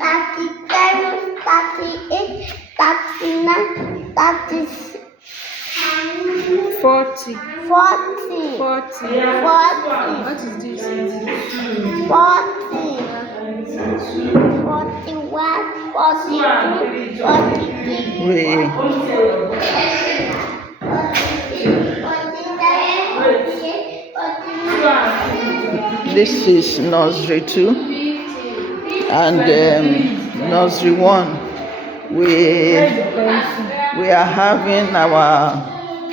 37, 38, 39, 40. 40. 40. 40. 40. What is this? 40. 41, 42, 43. Wait. 47, This is nursery 2 and nursery 1. We are having our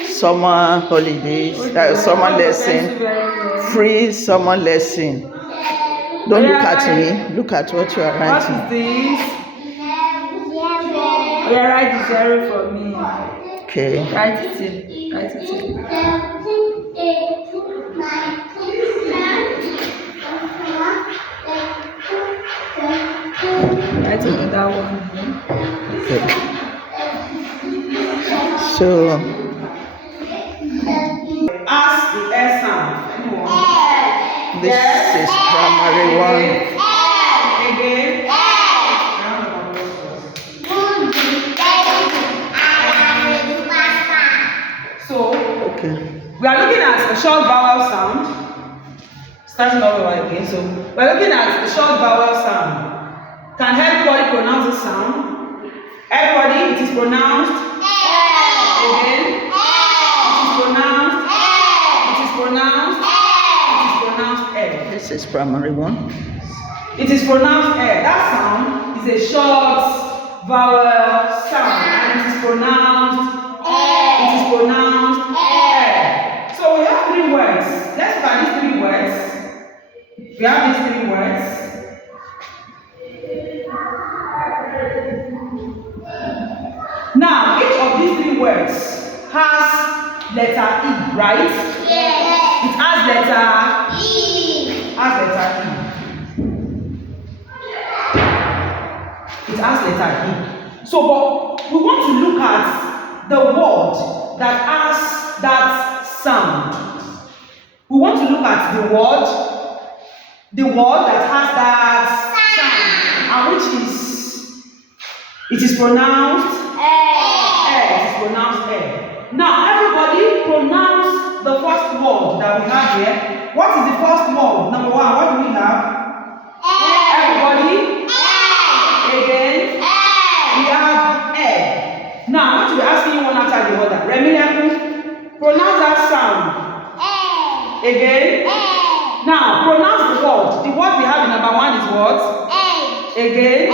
summer holidays, summer lesson, free summer lesson. Don't look at me, look at what you are writing. What is this? Yeah, write the 0 for me. Okay. Write it in. Write it in. 17, 18, 19, 20, Write another one. Okay. So Ask the air sound. this is primary 1. Again. So, Okay. we are looking at a short vowel sound. Starting over again. So, we are looking at a short vowel sound. Can everybody pronounce the sound? Everybody, it is pronounced. Again. It is pronounced. It is pronounced. It is pronounced. This is primary 1. It is pronounced That sound is a short vowel sound, and it is pronounced It is pronounced So we have 3 words. Let's look at these 3 words. We have these 3 words. Now, each of these 3 words has letter E, right? Yes. It has letter E. Has letter E. It has letter E. So, but we want to look at the word that has that sound. We want to look at the word that has that sound, and which is, it is pronounced It is pronounced Now, everybody pronounce the first word that we have here. What is the first word? Number 1, what do we have? Everybody? Again? We have egg. Now, I want to be asking you one after the other. Remilaku, pronounce that sound. Again? Now, pronounce the word. The word we have in number 1 is what? Again?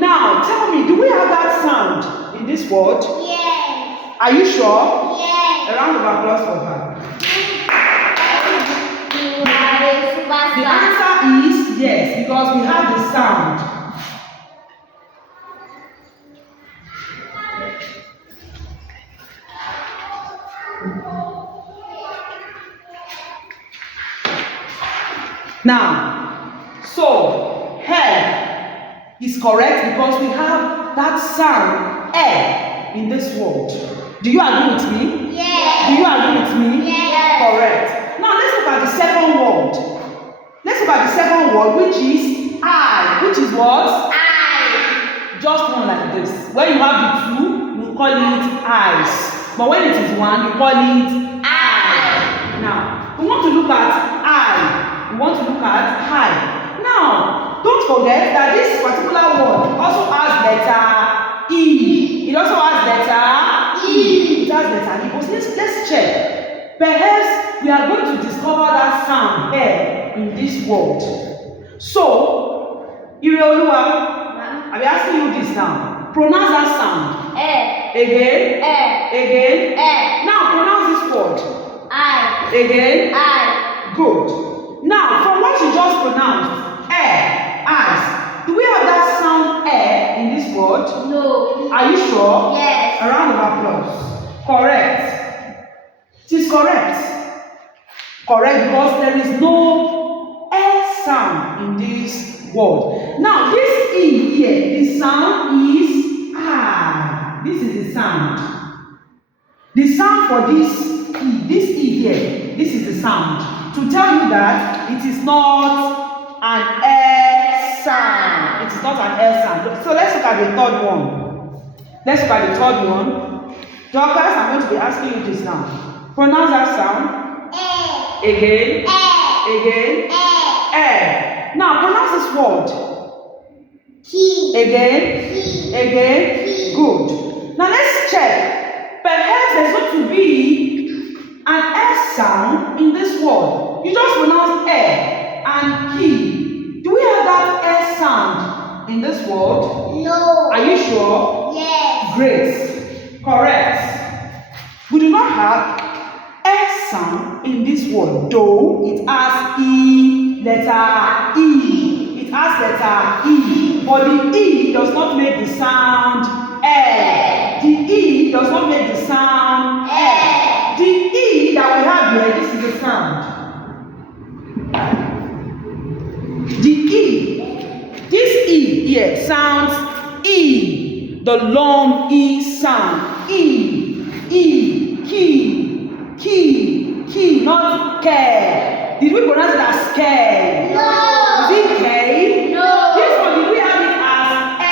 Now, tell me, do we have that sound in this word? Yes. Are you sure? Yes. A round of applause for her. You are a superstar. The answer is yes, because we have the sound. Now, so head is correct because we have that sound in this word. Do you agree with me? Yes. Do you agree with me? Yes. Correct. Now let's look at the second word. Let's look at the second word, which is I. Which is what? I. Just one like this. When you have the 2, you call it eyes. But when it is 1, you call it I. Now, we want to look at I. We want to look at I. Now, don't forget that this particular word also has letter E. It also has letter E. It has letter E. But let's check. Perhaps we are going to discover that sound in this word. So, Ireoluwa, I'll be asking you this now. Pronounce that sound. Again. Again. Now, pronounce this word. I. Again. I. Good. Now, from what you just pronounced, eyes, do we have that sound in this word? No. Are you sure? Yes. A round of applause. Correct. It is correct. Correct, because there is no sound in this word. Now, this E here, the sound is I. This is the sound. The sound for this E here, this is the sound. To tell you that it is not an sound. It is not an air sound. So let's look at the third one. Let's look at the third one. Dorcas, I'm going to be asking you this now. Pronounce that sound. Again. Again. Now pronounce this word. Again. Again. Good. Now let's check. Perhaps there's going to be an S sound in this word. You just pronounce air and key. Do we have that S sound in this word? No. Are you sure? Yes. Great. Correct. We do not have S sound in this word, though it has E, letter E. It has letter E. But the E does not make the sound E. The E does not make the sound E. The E that we have here, this is the sound. The E, this E here sounds E, the long E sound. E, key, not K. Did we pronounce it as K? No. Is it K? No. This one, did we have it as A?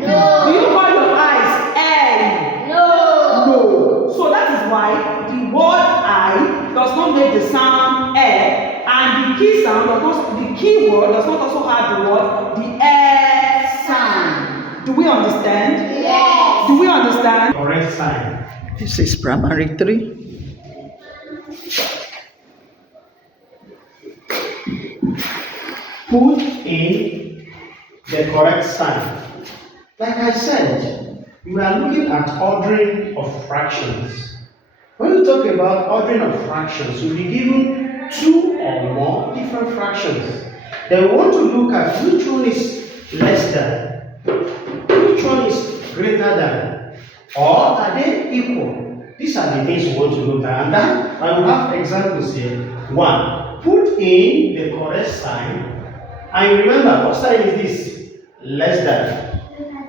No. Do you call your eyes A? No. No. So that is why the word I does not make the sound A, and the key sound does not, the key word does not also have the word, the A sound. Do we understand? Yes. Do we understand? Correct sign. This is primary 3. Put in the correct sign. Like I said, we are looking at ordering of fractions. When we talk about ordering of fractions, we'll be given 2 or more different fractions. Then we want to look at which one is less than, which one is greater than, or are they equal? These are the things we want to look at. And that I will have examples here. 1. Put in the correct sign. And remember, what sign is this? Less than.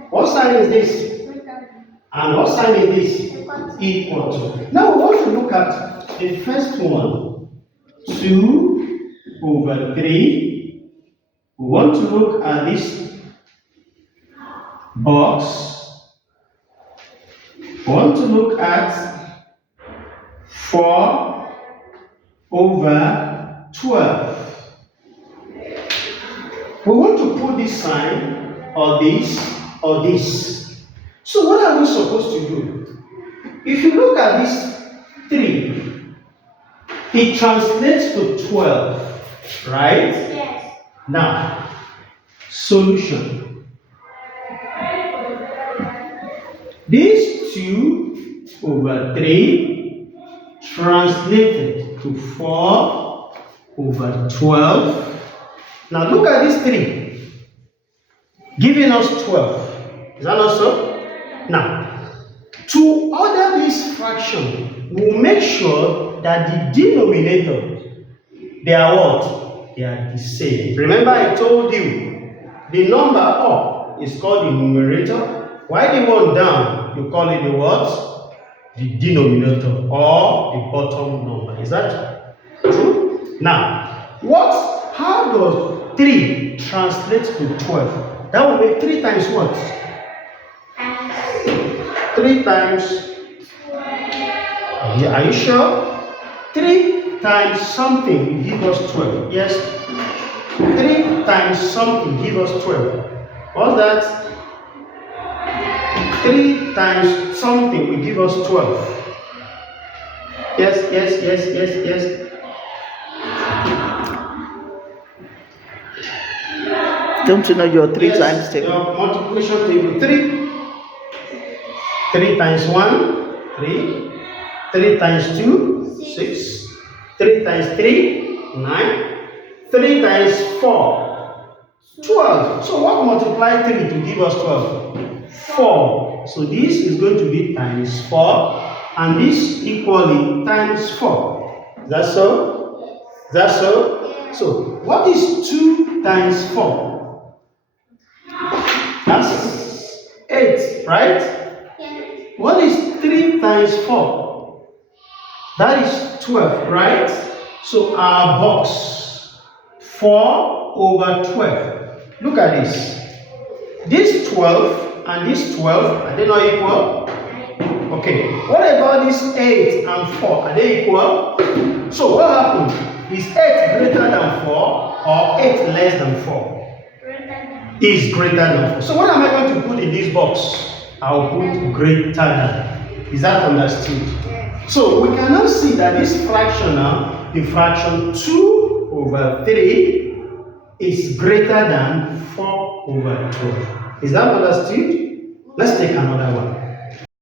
What sign is this? And what sign is this? Equal to. Now we want to look at the first one. 2 over 3. We want to look at this box. We want to look at 4 over 12. We want to put this sign or this or this. So what are we supposed to do? If you look at this 3, it translates to 12, right? Yes. Now, solution. This 2 over 3 translated to 4 over 12. Now look at this 3, giving us 12. Is that not so? Now, to order this fraction, we'll make sure that the denominator, they are what? They are the same. Remember I told you, the number up is called the numerator, while the one down, you call it the what? The denominator or the bottom number. Is that true? Now, how does 3 translate to 12? That will make 3 times what? 3 times. Are you sure? 3 times something will give us 12. Yes. 3 times something give us 12. What's that? 3 times something will give us 12. Yes. Don't you know your 3 Yes, times table? your multiplication table. 3 times 1, 3. 3 times 2, 6. 3 times 3, 9. 3 times 4, 12. So what multiply 3 to give us 12? 4. So this is going to be times 4, and this equally times 4. Is that so? Is that so? So what is 2 times 4? That's 8, right? Yes. What is 3 times 4? That is 12, right? So our box 4 over 12. Look at this. This 12 and this 12, are they not equal? Okay. What about this 8 and 4? Are they equal? So what happened? Is 8 greater than 4 or 8 less than 4? Is greater than 4. So what am I going to put in this box? I'll put greater than. Is that understood? So we can now see that this fraction now, the fraction 2 over 3 is greater than 4 over 12. Is that understood? Let's take another one.